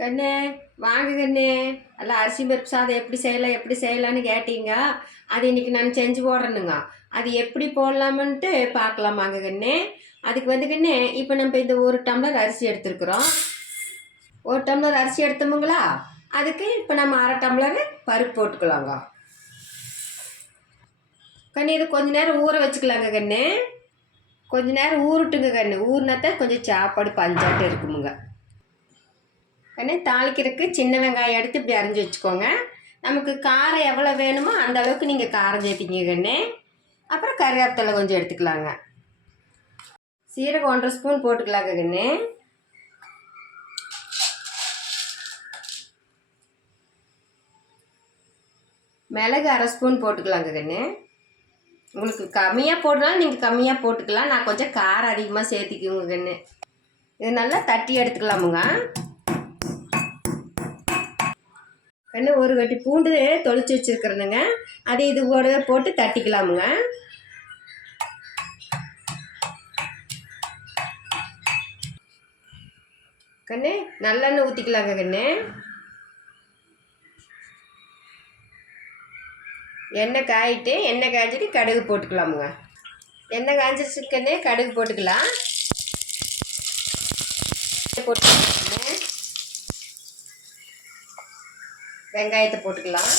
கண்ணு வாங்க கண்ணு. எல்லாம் அரிசி பருப்பு சாதம் எப்படி செய்யலாம் எப்படி செய்யலான்னு கேட்டீங்க. அது இன்றைக்கி நான் செஞ்சு போடுறேனுங்க. அது எப்படி போடலாமன்ட்டு பார்க்கலாம் வாங்க கண்ணு. அதுக்கு வந்து கண்ணே இப்போ நம்ம இந்த ஒரு டம்ளர் அரிசி எடுத்துருக்குறோம். ஒரு டம்ளர் அரிசி எடுத்தோமுங்களா? அதுக்கு இப்போ நம்ம அரை டம்ளர் பருப்பு போட்டுக்கலாங்க. கண்ணு இது கொஞ்ச நேரம் ஊற வச்சுக்கலாங்க கண்ணு. கொஞ்ச நேரம் ஊறட்டுங்க கண்ணு. ஊறினாத்தான் கொஞ்சம் சாப்பாடு பஞ்சாட்டு இருக்குமுங்க. உடனே தாளிக்கிறதுக்கு சின்ன வெங்காயம் எடுத்து இப்படி அரைஞ்சி வச்சுக்கோங்க. நமக்கு காரம் எவ்வளோ வேணுமோ அந்த அளவுக்கு நீங்கள் காரம் சேர்த்திங்க கண்ணு. அப்புறம் கருவேப்பிலை கொஞ்சம் எடுத்துக்கலாங்க. சீரகம் ஒன்றரை ஸ்பூன் போட்டுக்கலாங்க கண்ணே. மிளகு அரை ஸ்பூன் போட்டுக்கலாங்க கண்ணு. உங்களுக்கு கம்மியாக போடலாம் நீங்கள் கம்மியாக போட்டுக்கலாம். நான் கொஞ்சம் காரம் அதிகமாக சேர்த்திக்குங்க கண்ணு. இது நல்லா தட்டி எடுத்துக்கலாமுங்க. கண்ணு ஒரு கட்டி பூண்டு தொளிச்சு வச்சுருக்கிறேனுங்க. அது இது கூட போட்டு தட்டிக்கலாமுங்க. கண்ணு நல்லெண்ணெய் ஊற்றிக்கலாங்க கண்ணு. எண்ணெய் காயிட்டு எண்ணெய் காய்ச்சிட்டு கடுகு போட்டுக்கலாமுங்க. எண்ணெய் காய்ச்சிருச்சுக்கண்ணே கடுகு போட்டுக்கலாம். போட்டு வெங்காயத்தை போட்டுக்கலாம்.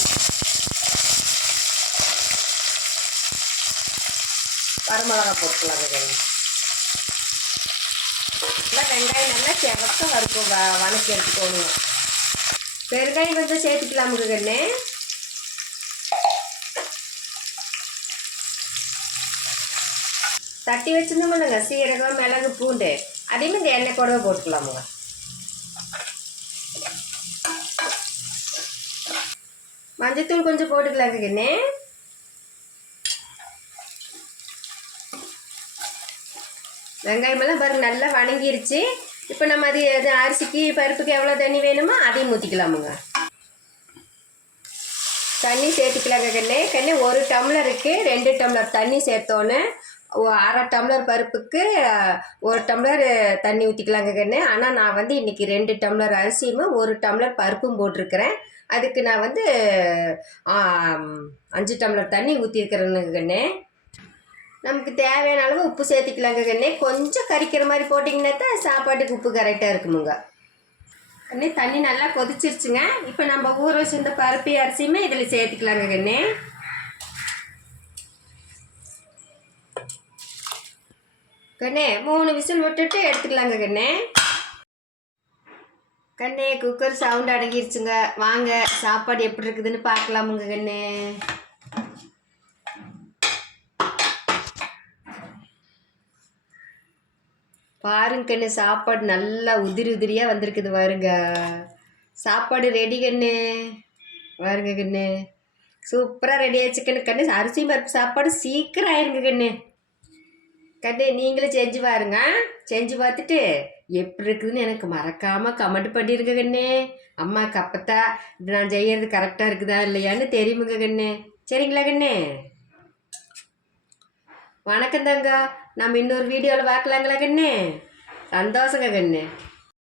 வரமிளகா போட்டுக்கலாங்க கண்ணு நல்லா வெங்காயம் நல்லா செவக்க வறுக்கும். வ வணக்கி எடுத்துக்கோணும் பெருங்காயம் கொஞ்சம் சேர்த்துக்கலாம் முருகண்ணே தட்டி வச்சுருந்தோம்லங்க சீரகம் மிளகு பூண்டு அதையும் இந்த எண்ணெய் கூடவே போட்டுக்கலாமுங்க. மஞ்சத்தூள் கொஞ்சம் போட்டுக்கலாம் கண்ணே வெங்காயமெல்லாம் பாருங்க நல்லா வணங்கிருச்சு. இப்போ நம்ம அது அது அரிசிக்கு பருப்புக்கு எவ்வளோ தண்ணி வேணுமோ அதையும் ஊற்றிக்கலாமுங்க தண்ணி சேர்த்துக்கலாங்க கண்ணே கண்ணே ஒரு டம்ளருக்கு ரெண்டு டம்ளர் தண்ணி சேர்த்தோன்னே அரை டம்ளர் பருப்புக்கு ஒரு டம்ளர் தண்ணி ஊற்றிக்கலாங்க கண்ணு ஆனால் நான் வந்து இன்றைக்கி ரெண்டு டம்ளர் அரிசியும் ஒரு டம்ளர் பருப்பும் போட்டிருக்கிறேன். அதுக்கு நான் வந்து அஞ்சு டம்ளர் தண்ணி ஊற்றிருக்கிறேனுங்க கண்ணே. நமக்கு தேவையான அளவு உப்பு சேர்த்திக்கலாங்க கண்ணே. கொஞ்சம் கறிக்கிற மாதிரி போட்டிங்கன்னா தான் சாப்பாட்டுக்கு உப்பு கரெக்டாக இருக்குமுங்க. அண்ணே தண்ணி நல்லா கொதிச்சிருச்சுங்க. இப்போ நம்ம ஊற வச்சிருந்த பருப்பு அரிசியுமே இதில் சேர்த்துக்கலாங்க கண்ணே. கண்ணே மூணு விசில் விட்டுட்டு எடுத்துக்கலாங்க கண்ணே. கண்ணே குக்கர் சவுண்ட் அடங்கிருச்சுங்க. வாங்க சாப்பாடு எப்படி இருக்குதுன்னு பார்க்கலாமுங்க கண்ணே. பாருங்க கண்ணு சாப்பாடு நல்லா உதிரி உதிரியாக வந்திருக்குது பாருங்க. சாப்பாடு ரெடி கண்ணு. பாருங்க கண்ணு. சூப்பராக ரெடி ஆயிடுச்சு கண்ணு. கண்ணு அரிசி பருப்பு சாப்பாடு சீக்கிரம் ஆயிருங்க கண்ணு. கண்ணு நீங்களும் செஞ்சு பாருங்க செஞ்சு பார்த்துட்டு எப்படி இருக்குதுன்னு எனக்கு மறக்காமல் கமெண்ட் பண்ணியிருக்க கண்ணே. அம்மா அப்பத்தா இது நான் செய்யறது கரெக்டாக இருக்குதா இல்லையான்னு தெரியுமுங்க கண்ணே. சரிங்களா கண்ணே? வணக்கம் தங்க நம்ம இன்னொரு வீடியோவில் பார்க்கலாங்களா கண்ணே? சந்தோஷங்க கண்ணு.